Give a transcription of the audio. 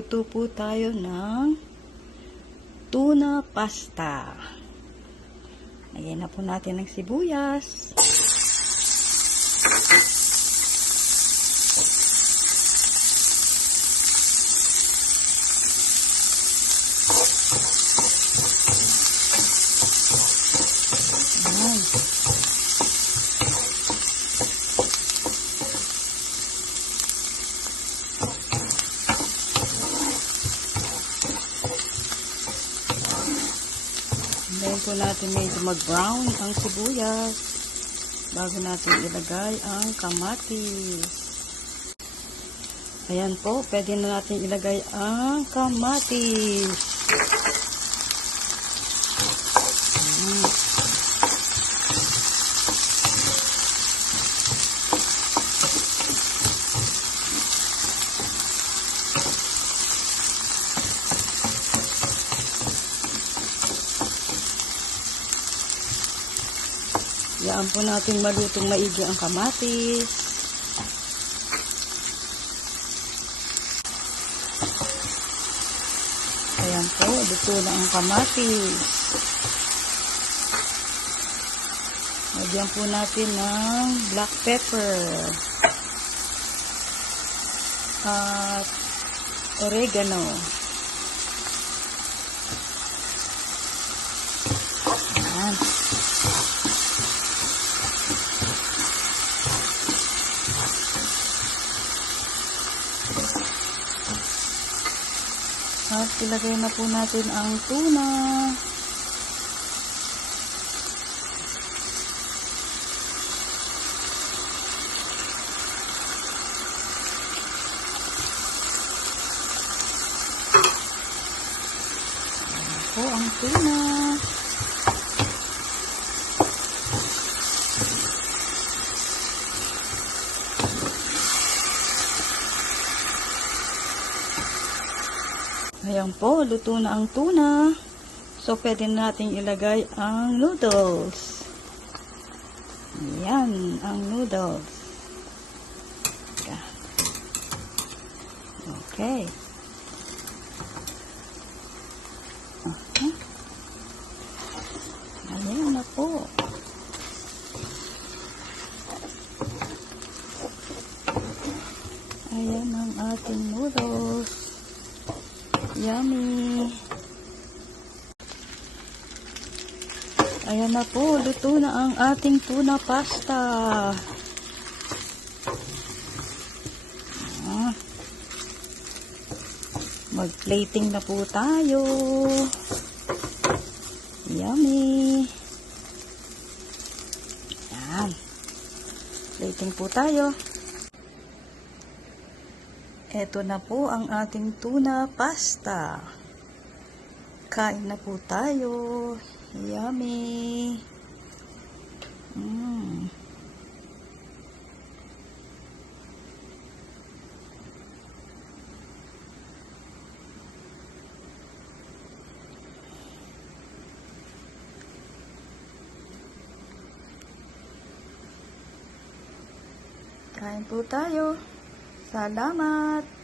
magluluto po tayo ng tuna pasta. Lagyan na po natin ng sibuyas. Ayan. Ngayon po natin medyo mag-brown ang sibuyas bago natin ilagay ang kamatis. Ayan po, pwede na natin ilagay ang kamatis. Yaan po natin malutong maigi ang kamatis. Ayan po, luto na ang kamatis. Lagyan po natin ng black pepper at oregano. Ayan. At ilagay na po natin ang tuna. Ayan po ang tuna. Ayan po, luto na ang tuna. So, pwede natin ilagay ang noodles. Ayan, ang noodles. Okay. Ayan na po. Ayan ang ating noodles. Yummy! Ayan na po, luto na ang ating tuna pasta. Mag-plating na po tayo. Yummy! Ayan. Plating po tayo. Eto na po ang ating tuna pasta. Kain na po tayo. Yummy! Kain po tayo. Salamat!